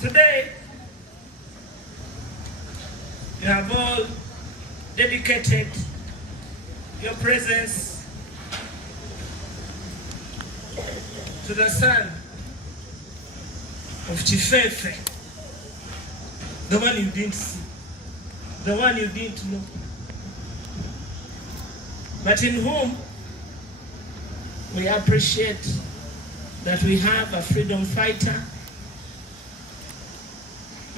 Today, you have all dedicated your presence to the son of Chifefe, the one you didn't see, the one you didn't know, but in whom we appreciate that we have a freedom fighter,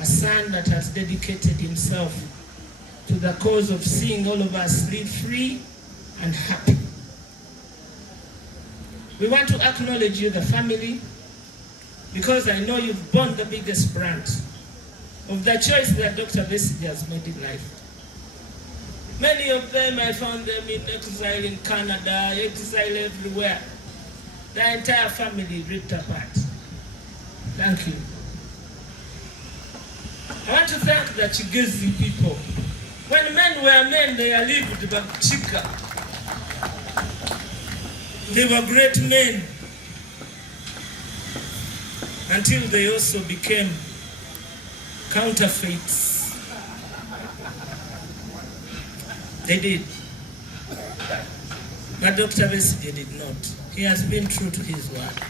a son that has dedicated himself to the cause of seeing all of us live free and happy. We want to acknowledge you, the family, because I know you've borne the biggest brunt of the choice that Dr. Besigye has made in life. Many of them, I found them in exile in Canada, exile everywhere. The entire family ripped apart. Thank you. I want to thank the Kigezi people. When men were men, they lived Bakchika. They were great men until they also became counterfeits. They did. But Dr. Besigye did not. He has been true to his word.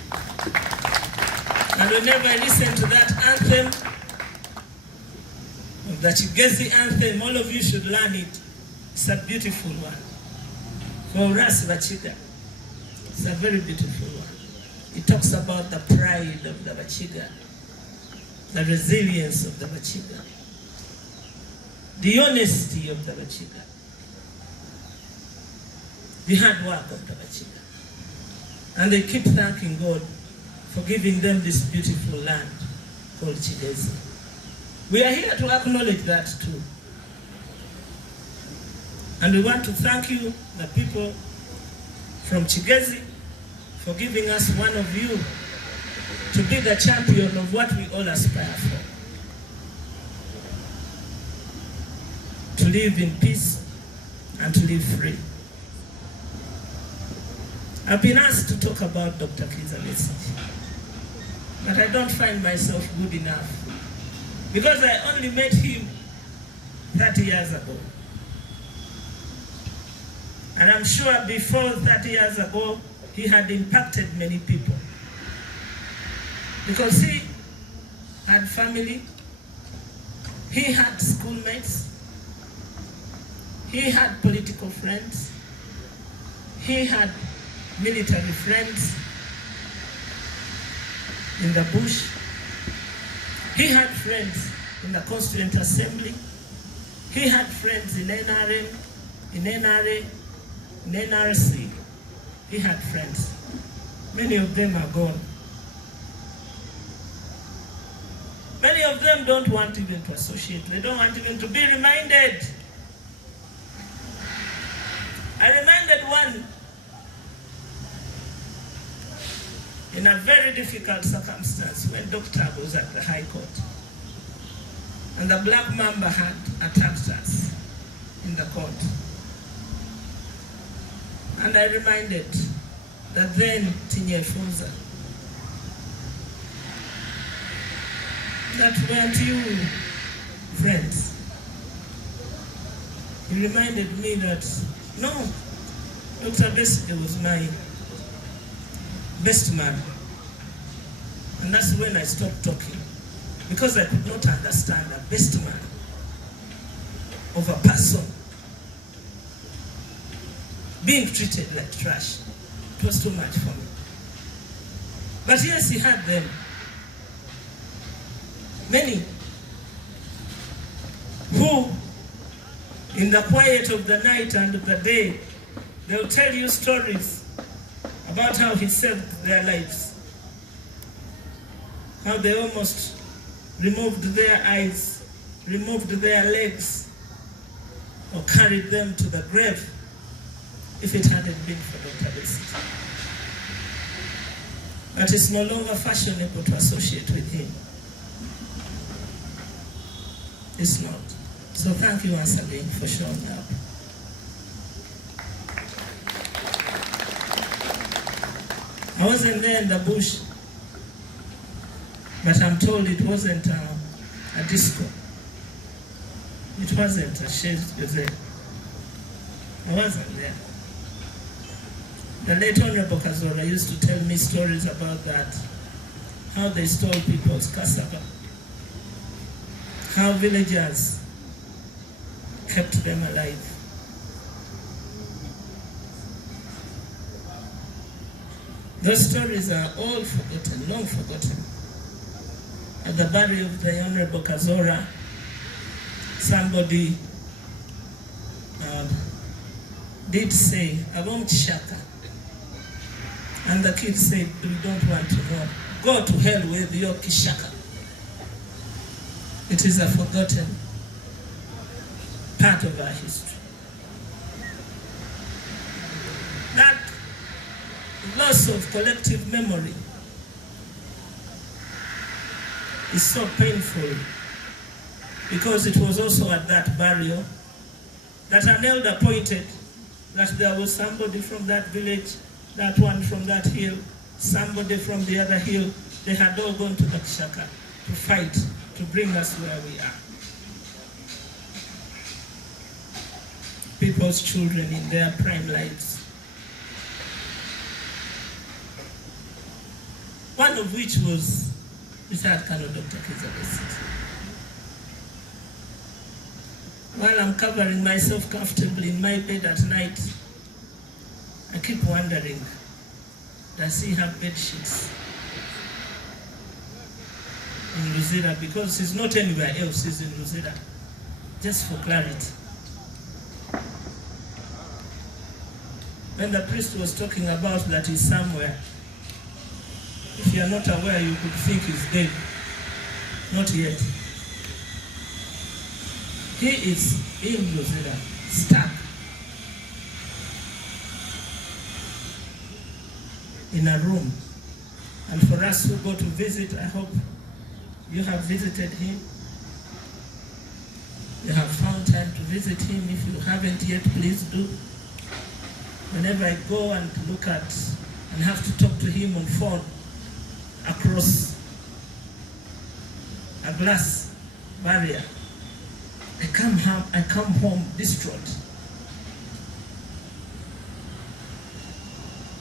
And whenever I listen to that anthem, the Kigezi anthem, all of you should learn it. It's a beautiful one. For us, Bachiga, it's a very beautiful one. It talks about the pride of the Bachiga, the resilience of the Bachiga, the honesty of the Bachiga, the hard work of the Bachiga. And they keep thanking God for giving them this beautiful land called Kigezi. We are here to acknowledge that too. And we want to thank you, the people from Kigezi, for giving us one of you to be the champion of what we all aspire for. To live in peace and to live free. I've been asked to talk about Dr. Kigezi, but I don't find myself good enough because I only met him 30 years ago. And I'm sure before 30 years ago, he had impacted many people. Because he had family, he had schoolmates, he had political friends, he had military friends in the bush, he had friends in the Constituent Assembly, he had friends in NRM, in NRA, in NRC. He had friends. Many of them are gone. Many of them don't want even to associate. They don't want even to be reminded. I reminded one in a very difficult circumstance when Dr. was at the High Court. And the Black Mamba had attacked us in the court. And I reminded that then Tinye Fonza, that weren't you friends. He reminded me that, no, Dr. Besigye was my best man. And that's when I stopped talking, because I could not understand a best man of a person being treated like trash. It was too much for me. But yes, he had them. Many who, in the quiet of the night and of the day, they'll tell you stories about how he saved their lives. How they almost removed their eyes, removed their legs, or carried them to the grave if it hadn't been for Dr. Besigye. But it's no longer fashionable to associate with him. It's not. So thank you once again for showing up. I wasn't there in the bush But I'm told it wasn't a disco. It wasn't a Kigezi. I wasn't there. The late Honorable Kazora used to tell me stories about that, how they stole people's cassava, how villagers kept them alive. Those stories are all forgotten, long forgotten. At the burial of the Honorable Kazora, somebody did say, "Abom Chishaka." And the kid said, "We don't want to know. Go to hell with your Kishaka." It is a forgotten part of our history. That loss of collective memory is so painful, because it was also at that burial that an elder pointed that there was somebody from that village, that one from that hill, somebody from the other hill. They had all gone to the Kishaka to fight to bring us where we are. People's children in their prime lives. One of which was retired Colonel Dr. Kigezi. While I'm covering myself comfortably in my bed at night, I keep wondering, does he have bed sheets in Luzira? Because he's not anywhere else, he's in Luzira. Just for clarity. When the priest was talking about that he's somewhere, if you're not aware, you could think he's dead. Not yet. He is in Luzira, stuck in a room. And for us who go to visit, I hope you have visited him. You have found time to visit him. If you haven't yet, please do. Whenever I go and look at and have to talk to him on phone across a glass barrier, I come home distraught.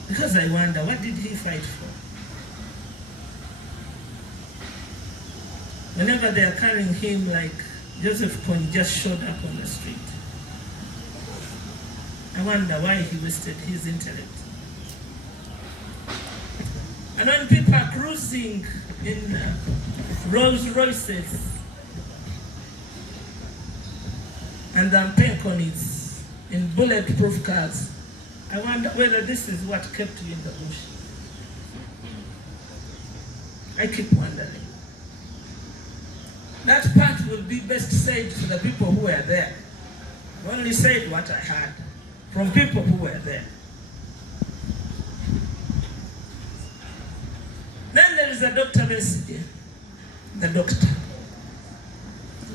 Because I wonder, what did he fight for? Whenever they are carrying him, like Joseph Kony just showed up on the street, I wonder why he wasted his intellect. And when people are cruising in Rolls Royces and Penconies in bulletproof cars, I wonder whether this is what kept you in the bush. I keep wondering. That part will be best said to the people who were there. I only said what I heard from people who were there. Then there is a Dr. Besigye, the doctor.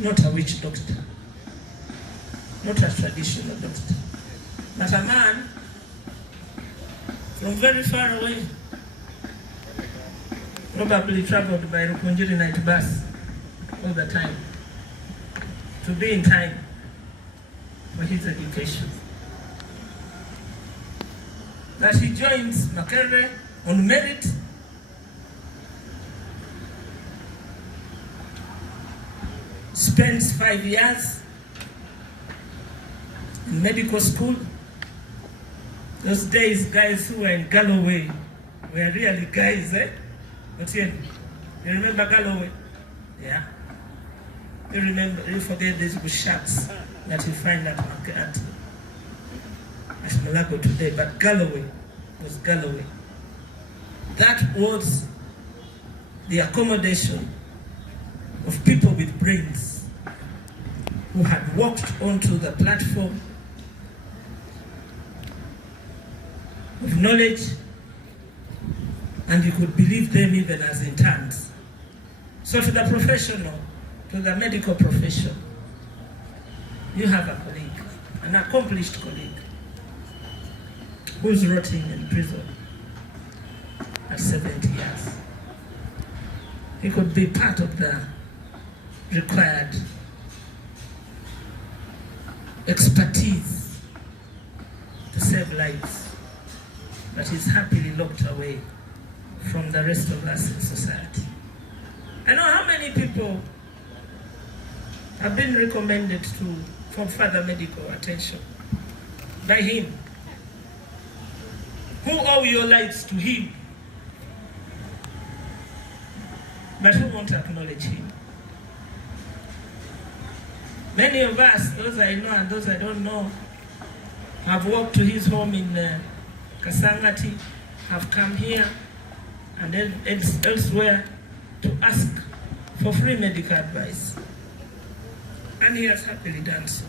Not a witch doctor. Not a traditional doctor. But a man from very far away, probably traveled by Rukunjiri night bus all the time to be in time for his education. That he joins Makerere on merit, spends 5 years in medical school. Those days, guys who were in Galloway were really guys, eh? But yeah, you remember Galloway? Yeah. You remember, you forget these bushats that you find at Malago today, but Galloway was Galloway. That was the accommodation of people with brains who had walked onto the platform of knowledge, and you could believe them even as interns. So to the professional, to the medical profession, you have a colleague, an accomplished colleague, who's rotting in prison at 70 years. he could be part of the required expertise to save lives, but he's happily locked away from the rest of us in society. I know how many people have been recommended for further medical attention by him, who owe your lives to him, but who won't acknowledge him. Many of us, those I know and those I don't know, have walked to his home in Kasangati, have come here and elsewhere to ask for free medical advice. And he has happily done so.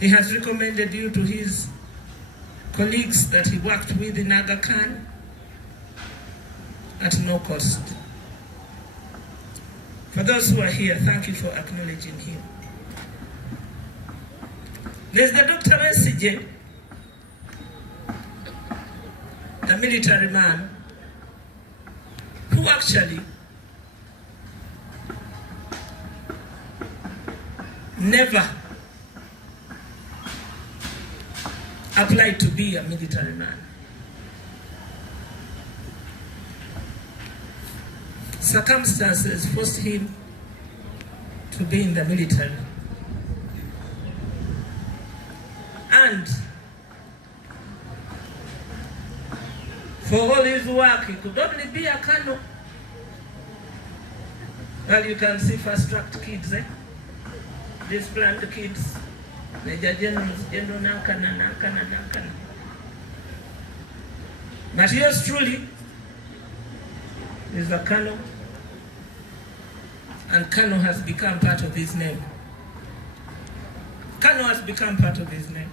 He has recommended you to his colleagues that he worked with in Aga Khan at no cost. For those who are here, thank you for acknowledging him. There's the Dr. Besigye, the military man, who actually never applied to be a military man. Circumstances forced him to be in the military. And for all his work, he could only be a colonel. Well, you can see fast-tracked kids, these planned kids. Major generals, General Nankana. But yours truly is a colonel, and colonel has become part of his name. Colonel has become part of his name.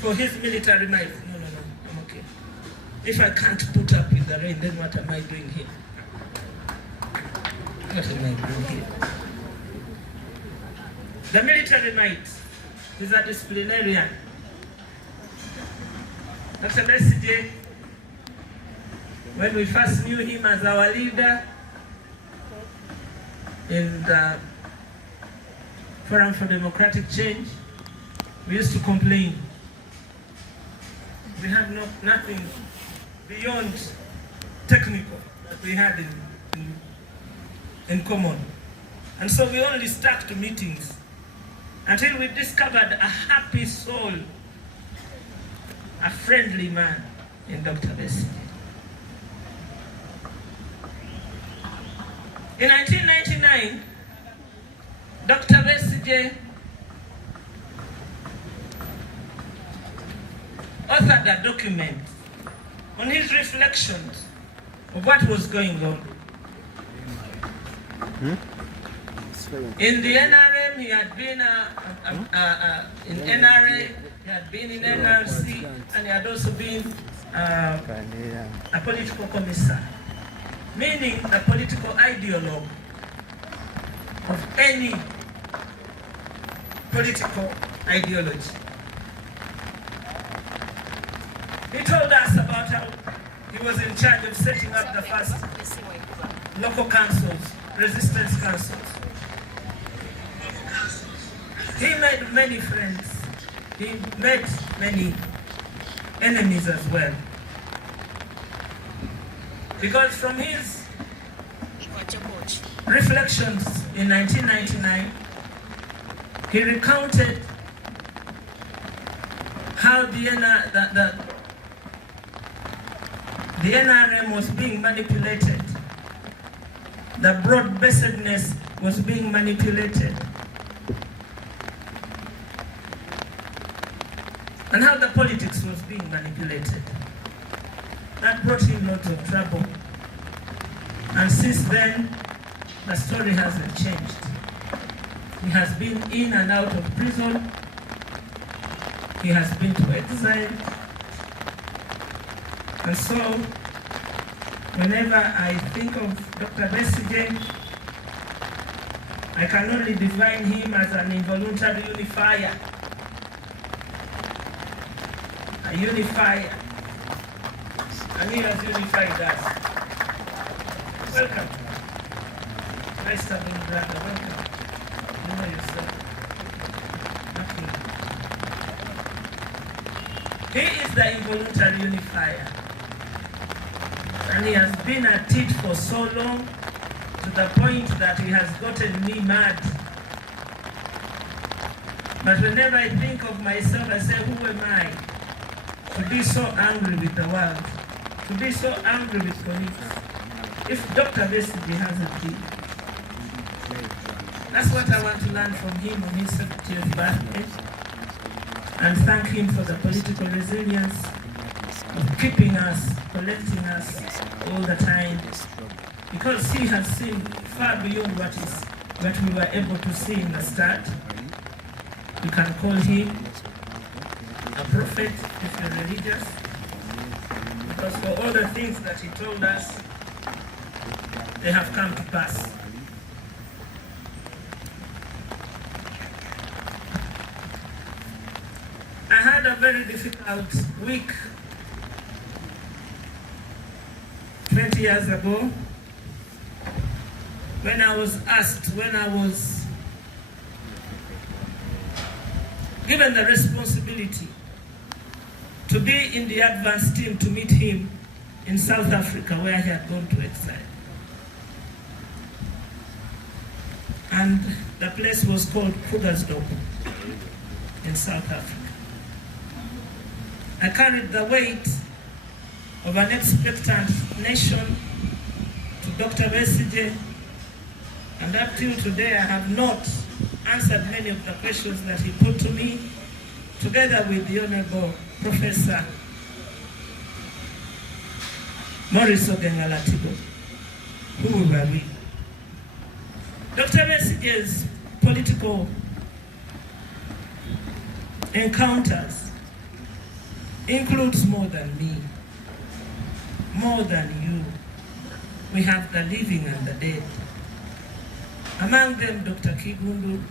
For his military might, no, I'm okay. If I can't put up with the rain, then what am I doing here? What am I doing here? The military might is a disciplinarian. Dr. Besigye, when we first knew him as our leader in the Forum for Democratic Change, we used to complain. We had nothing beyond technical that we had in common. And so we only stuck to meetings until we discovered a happy soul, a friendly man in Dr. Besigye. In 1999, Dr. Besigye authored a document on his reflections of what was going on. In the NRM, he had been in NRA, he had been in NRC, and he had also been a political commissar, meaning a political ideologue of any political ideology. He told us about how he was in charge of setting up the first local councils, resistance councils. He made many friends. He met many enemies as well. Because from his reflections in 1999, he recounted how the NRM was being manipulated. The broad-basedness was being manipulated. And how the politics was being manipulated. That brought him lots of trouble. And since then, the story hasn't changed. He has been in and out of prison. He has been to exile. And so, whenever I think of Dr. Besigye, I can only define him as an involuntary unifier. A unifier. And he has unified us. Welcome. Nice to have you, brother. Welcome. You know yourself. He is the involuntary unifier. And he has been at it for so long, to the point that he has gotten me mad. But whenever I think of myself, I say, who am I to be so angry with the world, to be so angry with colleagues? If Dr. Besigye has a deal, that's what I want to learn from him on his 70th birthday, and thank him for the political resilience of keeping us, collecting us all the time, because he has seen far beyond what we were able to see in the start. You can call him a prophet if you're religious, because for all the things that he told us, they have come to pass. I had a very difficult week 20 years ago when I was given the responsibility to be in the advance team to meet him in South Africa, where he had gone to exile. And the place was called Krugersdorp in South Africa. I carried the weight of an expectant nation to Dr. Besigye, and up till today I have not answered many of the questions that he put to me, together with the Honorable Professor Maurice Ogengalatibo. Who were we? Dr. Besigye's political encounters includes more than me, more than you. We have the living and the dead. Among them, Dr. Kigundu,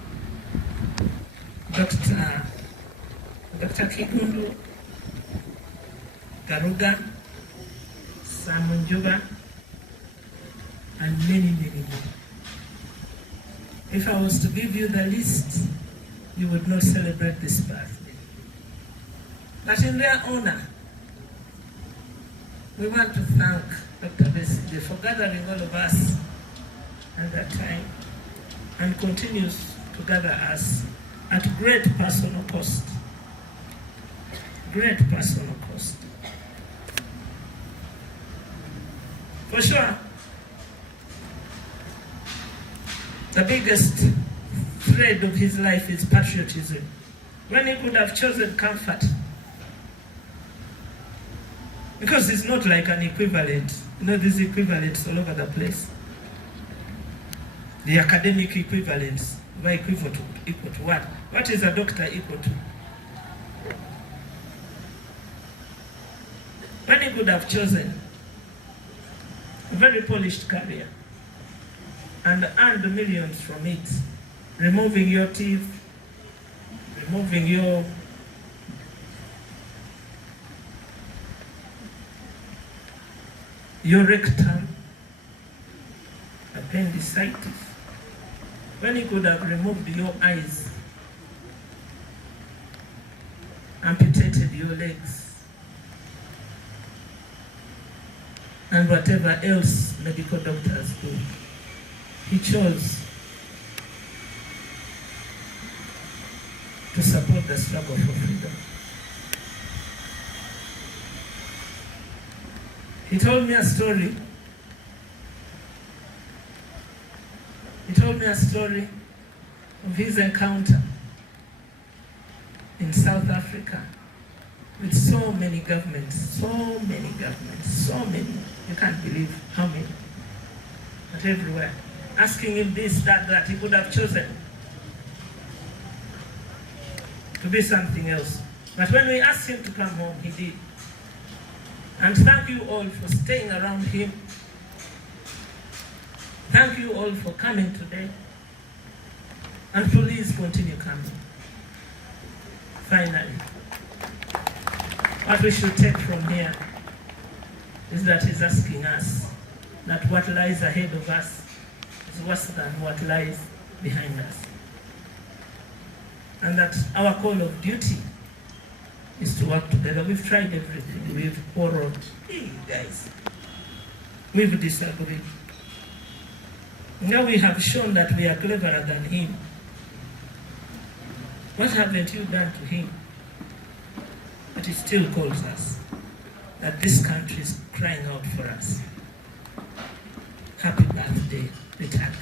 Dr. Kigundu, Garuga, Simon Juba, and many, many more. If I was to give you the list, you would not celebrate this birthday. But in their honor, we want to thank Dr. Besigye for gathering all of us at that time, and continues to gather us at great personal cost. Great personal cost. For sure, the biggest thread of his life is patriotism. When he could have chosen comfort, because it's not like an equivalent. You know, these equivalents all over the place. The academic equivalents were equal to what? What is a doctor equal to? When he could have chosen a very polished career and earned millions from it, removing your teeth, removing your rectum, appendicitis, when he could have removed your eyes, amputated your legs, and whatever else medical doctors do, he chose to support the struggle for freedom. He told me a story. He told me a story of his encounter in South Africa with so many governments, so many. You can't believe how many. But everywhere. Asking him this, that. He could have chosen to be something else. But when we asked him to come home, he did. And thank you all for staying around him. Thank you all for coming today. And please continue coming. Finally, what we should take from here is that he's asking us that what lies ahead of us is worse than what lies behind us. And that our call of duty is to work together. We've tried everything. We've quarreled. Hey, guys. We've disagreed. Now we have shown that we are cleverer than him. What haven't you done to him? But he still calls us. That this country is crying out for us. Happy birthday, retired